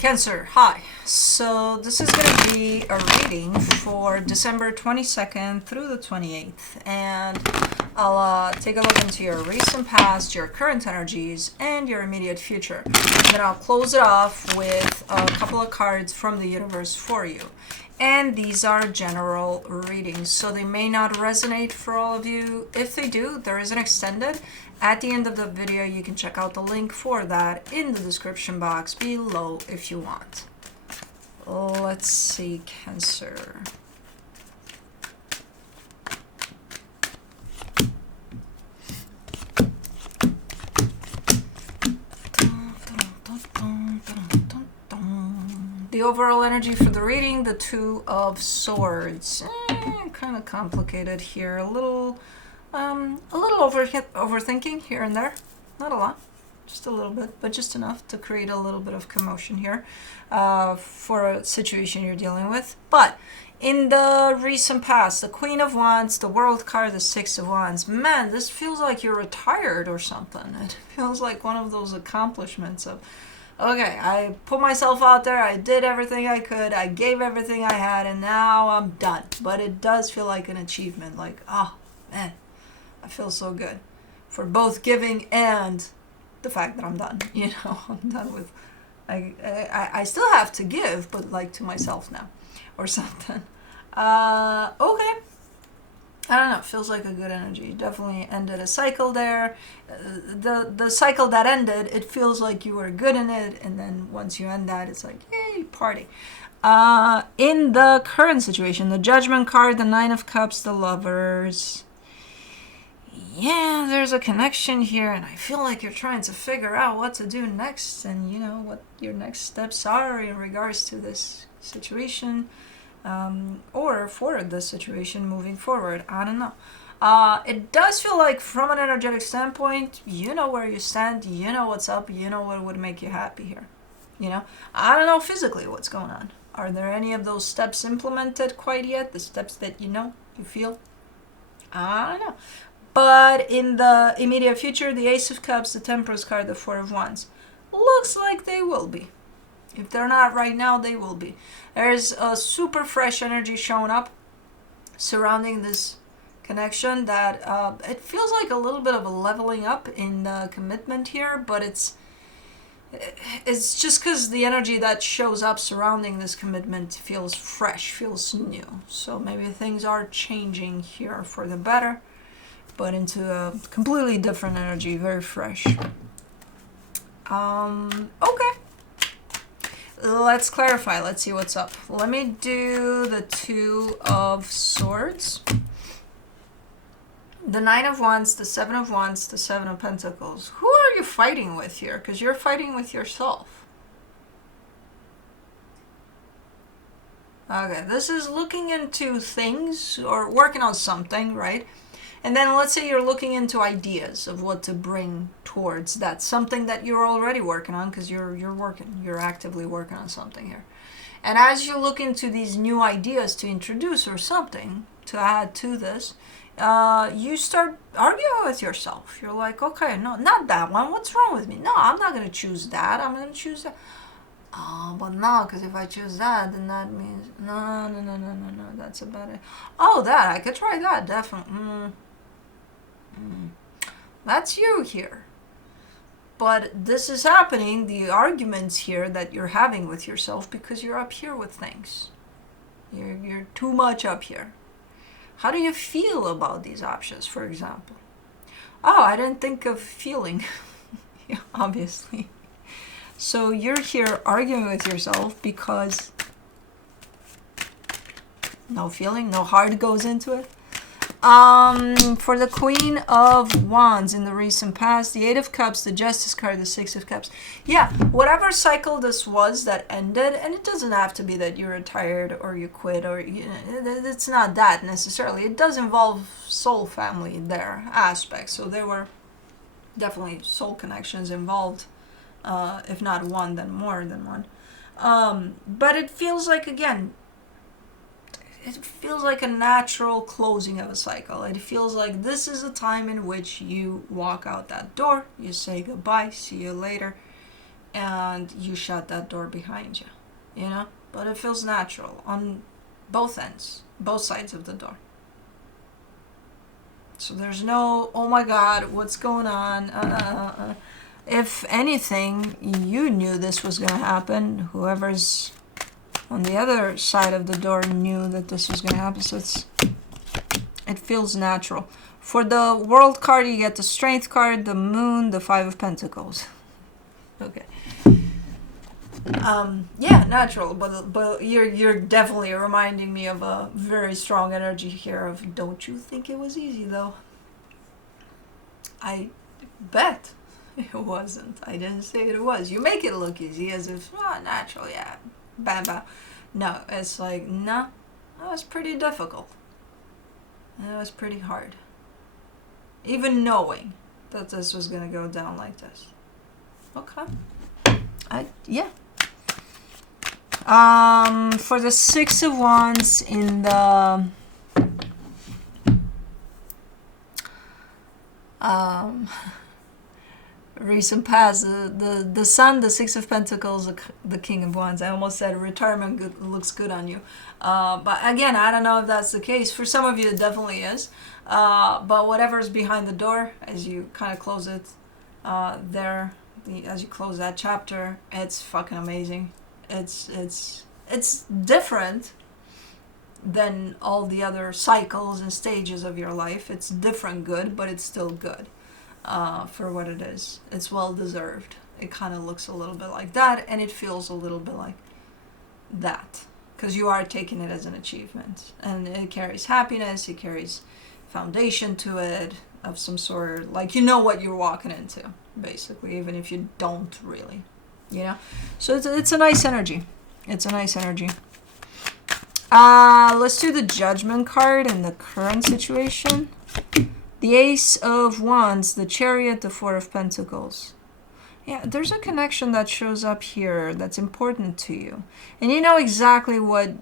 Cancer, hi. So this is going to be a reading for December 22nd through the 28th. And I'll take a look into your recent past, your current energies, and your immediate future. And then I'll close it off with a couple of cards from the universe for you. And these are general readings, so they may not resonate for all of you. If they do, there is an extended. At the end of the video, you can check out the link for that in the description box below if you want. Let's see, Cancer. The overall energy for the reading, the Two of Swords. Kind of complicated here. A little overthinking here and there. Not a lot, just a little bit, but just enough to create a little bit of commotion here for a situation you're dealing with. But in the recent past, the Queen of Wands, the World card, the Six of Wands. Man, this feels like you're retired or something. It feels like one of those accomplishments of, okay, I put myself out there, I did everything I could, I gave everything I had, and now I'm done. But it does feel like an achievement, like, oh, man, I feel so good for both giving and the fact that I'm done. You know, I'm done with, I still have to give, but like to myself now or something. Okay. I don't know, feels like a good energy. Definitely ended a cycle there. The cycle that ended, it feels like you were good in it, and then once you end that, it's like, yay, party. In the current situation, the Judgment card, the Nine of Cups, the Lovers. Yeah, there's a connection here, and I feel like you're trying to figure out what to do next, and you know, what your next steps are in regards to this situation. Or for the situation moving forward. I don't know. It does feel like from an energetic standpoint, you know where you stand, you know what's up, you know what would make you happy here. You know, I don't know physically what's going on. Are there any of those steps implemented quite yet? The steps that you know, you feel? I don't know. But in the immediate future, the Ace of Cups, the Temperance card, the Four of Wands, looks like they will be. If they're not right now, they will be. There's a super fresh energy showing up surrounding this connection that it feels like a little bit of a leveling up in commitment here, but it's just because the energy that shows up surrounding this commitment feels fresh, feels new. So maybe things are changing here for the better, but into a completely different energy, very fresh. Okay. Let's clarify. Let's see what's up. Let me do the Two of Swords, the Nine of Wands, the Seven of Wands, the Seven of Pentacles. Who are you fighting with here? Because you're fighting with yourself. Okay, this is looking into things or working on something, right? And then let's say you're looking into ideas of what to bring towards that, something that you're already working on, because you're actively working on something here. And as you look into these new ideas to introduce or something to add to this, you start arguing with yourself. You're like, okay, no, not that one. What's wrong with me? No, I'm not going to choose that. I'm going to choose that. Oh, but no, because if I choose that, then that means, no, that's a bad idea. Oh, that, I could try that, definitely. That's you here. But this is happening, the arguments here that you're having with yourself, because you're up here with things. You're too much up here. How do you feel about these options, for example? Oh, I didn't think of feeling. Yeah, obviously. So you're here arguing with yourself because no feeling, no heart goes into it. For the Queen of Wands in the recent past, the Eight of Cups, the Justice card, the Six of Cups. Yeah, whatever cycle this was that ended, and it doesn't have to be that you retired or you quit, or it's not that necessarily. It does involve soul family there aspects, so there were definitely soul connections involved, if not one, then more than one. But it feels like, again, it feels like a natural closing of a cycle. It feels like this is a time in which you walk out that door, you say goodbye, see you later, and you shut that door behind you, you know? But it feels natural on both ends, both sides of the door. So there's no, oh my God, what's going on? If anything, you knew this was going to happen. Whoever's on the other side of the door knew that this was going to happen. So it feels natural. For the World card, you get the Strength card, the Moon, the Five of Pentacles. Okay. Yeah, natural, but you're definitely reminding me of a very strong energy here of, don't you think it was easy though? I bet it wasn't. I didn't say it was. You make it look easy as if, natural, yeah, bam, bam. No, it's like, no, that was pretty difficult. That was pretty hard. Even knowing that this was gonna go down like this. Okay. Yeah. For the Six of Wands in the recent past, the Sun, the Six of Pentacles, the King of Wands. I almost said retirement looks good on you. But again, I don't know if that's the case. For some of you, it definitely is. But whatever's behind the door, as you kind of close it as you close that chapter, it's fucking amazing. It's different than all the other cycles and stages of your life. It's different good, but it's still good for what it is. It's well deserved. It kind of looks a little bit like that, and it feels a little bit like that, because you are taking it as an achievement, and it carries happiness, it carries foundation to it of some sort, like you know what you're walking into, basically, even if you don't really, you know. So it's a nice energy. It's a nice energy. Let's do the Judgment card in the current situation. The Ace of Wands, the Chariot, the Four of Pentacles. Yeah, there's a connection that shows up here that's important to you. And you know exactly what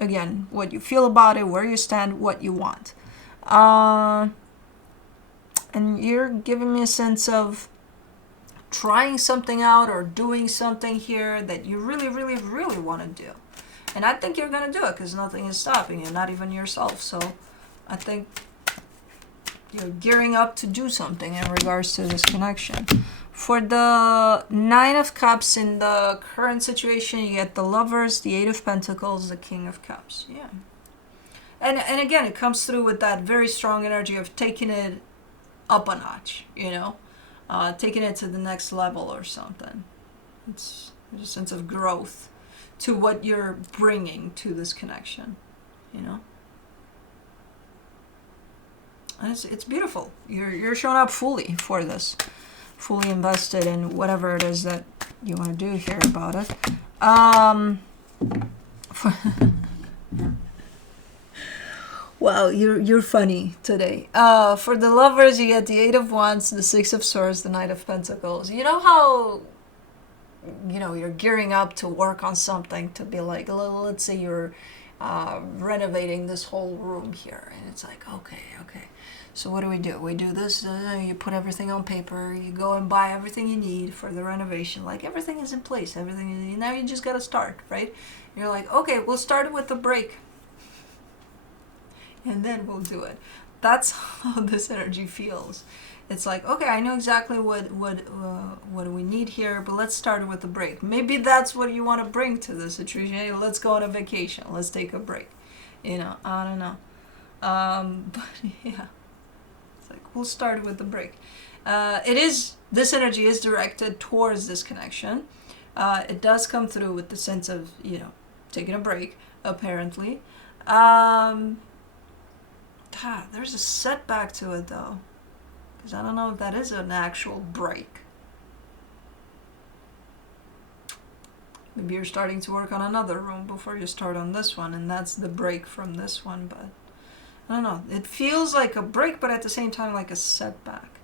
you feel about it, where you stand, what you want. And you're giving me a sense of trying something out or doing something here that you really, really, really want to do. And I think you're going to do it because nothing is stopping you, not even yourself. So I think you're gearing up to do something in regards to this connection. For the Nine of Cups in the current situation, you get the Lovers, the Eight of Pentacles, the King of Cups. Yeah. And again, it comes through with that very strong energy of taking it up a notch, you know, taking it to the next level or something. It's a sense of growth to what you're bringing to this connection, you know. And it's beautiful. You're showing up fully for this, fully invested in whatever it is that you want to do here about it. Wow, you're funny today. For the Lovers, you get the Eight of Wands, the Six of Swords, the Knight of Pentacles. You know how, you know, you're gearing up to work on something, to be like, let's say you're renovating this whole room here, and it's like, okay. So what do? We do this, you put everything on paper, you go and buy everything you need for the renovation. Like, everything is in place, everything you need. Now you just got to start, right? You're like, okay, we'll start with the break. And then we'll do it. That's how this energy feels. It's like, okay, I know exactly what we need here, but let's start with a break. Maybe that's what you want to bring to the situation. Hey, let's go on a vacation. Let's take a break. You know, I don't know. But yeah, it's like, we'll start with the break. This energy is directed towards this connection. It does come through with the sense of, you know, taking a break, apparently. There's a setback to it though, because I don't know if that is an actual break. Maybe you're starting to work on another room before you start on this one, and that's the break from this one. But I don't know, it feels like a break, but at the same time like a setback,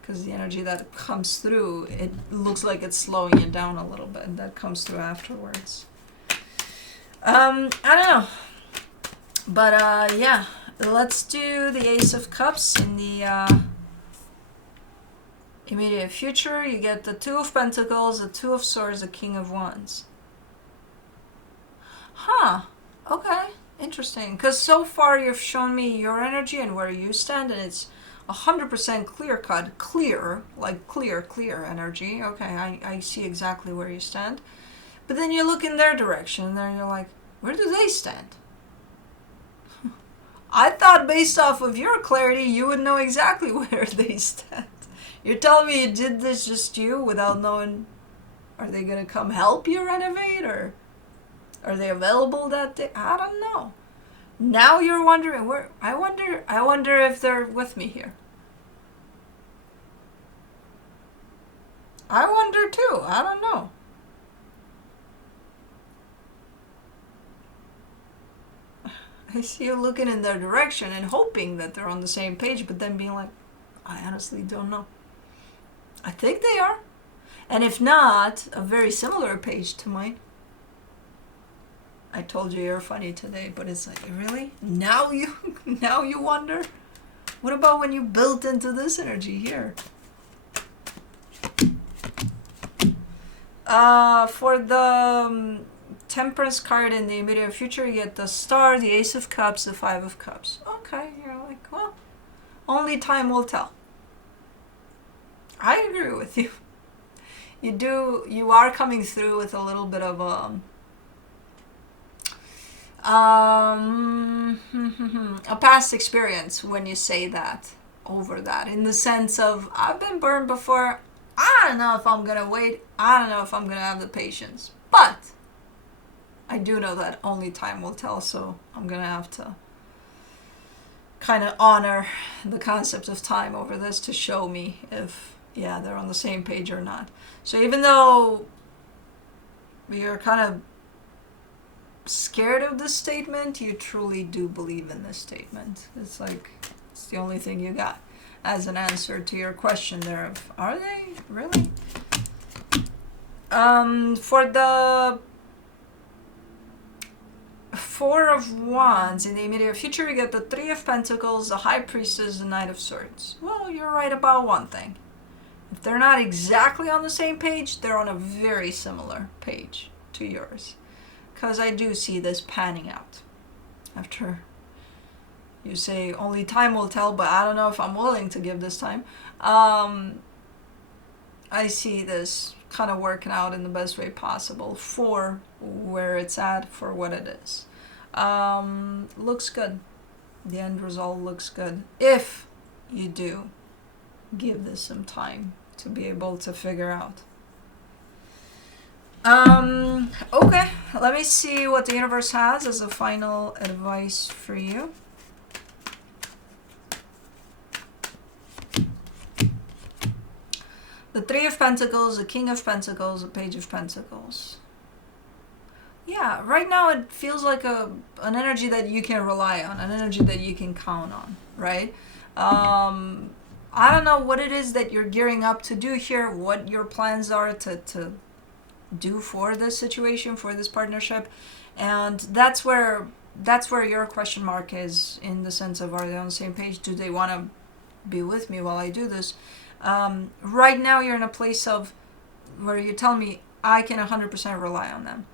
because the energy that comes through, it looks like it's slowing you down a little bit, and that comes through afterwards. I don't know, but yeah. Let's do the Ace of Cups in the Immediate future, you get the Two of Pentacles, the Two of Swords, the King of Wands. Huh. Okay. Interesting. Because so far you've shown me your energy and where you stand, and it's 100% clear cut. Clear. Like clear energy. Okay, I see exactly where you stand. But then you look in their direction, and then you're like, where do they stand? I thought based off of your clarity, you would know exactly where they stand. You're telling me you did this just you without knowing, are they going to come help you renovate, or are they available that day? I don't know. Now you're wondering where. I wonder if they're with me here. I wonder too. I don't know. I see you looking in their direction and hoping that they're on the same page, but then being like, I honestly don't know. I think they are. And if not, a very similar page to mine. I told you you're funny today, but it's like, really? Now you wonder? What about when you built into this energy here? For the Temperance card in the immediate future, you get the Star, the Ace of Cups, the Five of Cups. Okay, you're like, well, only time will tell. I agree with you. You are coming through with a little bit of a past experience when you say that, over that, in the sense of, I've been burned before. I don't know if I'm gonna wait. I don't know if I'm gonna have the patience, but I do know that only time will tell, so I'm gonna have to kind of honor the concept of time over this to show me if, yeah, they're on the same page or not. So even though you're kind of scared of this statement, you truly do believe in this statement. It's like, it's the only thing you got as an answer to your question there of, are they really? For the Four of Wands in the immediate future, you get the Three of Pentacles, the High Priestess, the Knight of Swords. Well, you're right about one thing. If they're not exactly on the same page, they're on a very similar page to yours. Because I do see this panning out. After you say only time will tell, but I don't know if I'm willing to give this time. I see this kind of working out in the best way possible for where it's at, for what it is. Looks good. The end result looks good. If you do give this some time to be able to figure out. Okay, let me see what the universe has as a final advice for you. The Three of Pentacles, the King of Pentacles, the Page of Pentacles. Yeah, right now it feels like an energy that you can rely on, an energy that you can count on, right? I don't know what it is that you're gearing up to do here, what your plans are to do for this situation, for this partnership, and that's where your question mark is, in the sense of, are they on the same page? Do they want to be with me while I do this? Right now you're in a place of where you tell me I can 100% rely on them,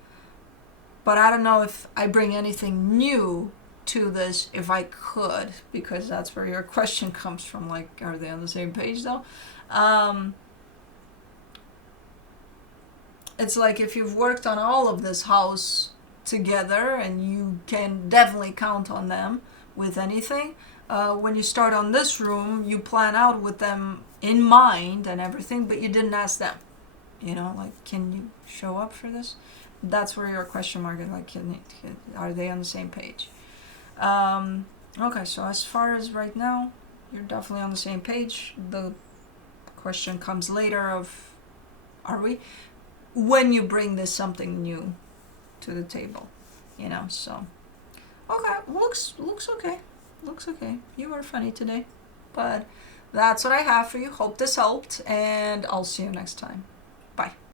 but I don't know if I bring anything new to this, if I could, because that's where your question comes from, like, are they on the same page though? It's like, if you've worked on all of this house together and you can definitely count on them with anything, when you start on this room, you plan out with them in mind and everything, but you didn't ask them, like, can you show up for this? That's where your question mark is, like, are they on the same page? Okay, so as far as right now, you're definitely on the same page. The question comes later of, are we? When you bring this something new to the table, so. Okay, looks okay. Looks okay. You were funny today. But that's what I have for you. Hope this helped, and I'll see you next time. Bye.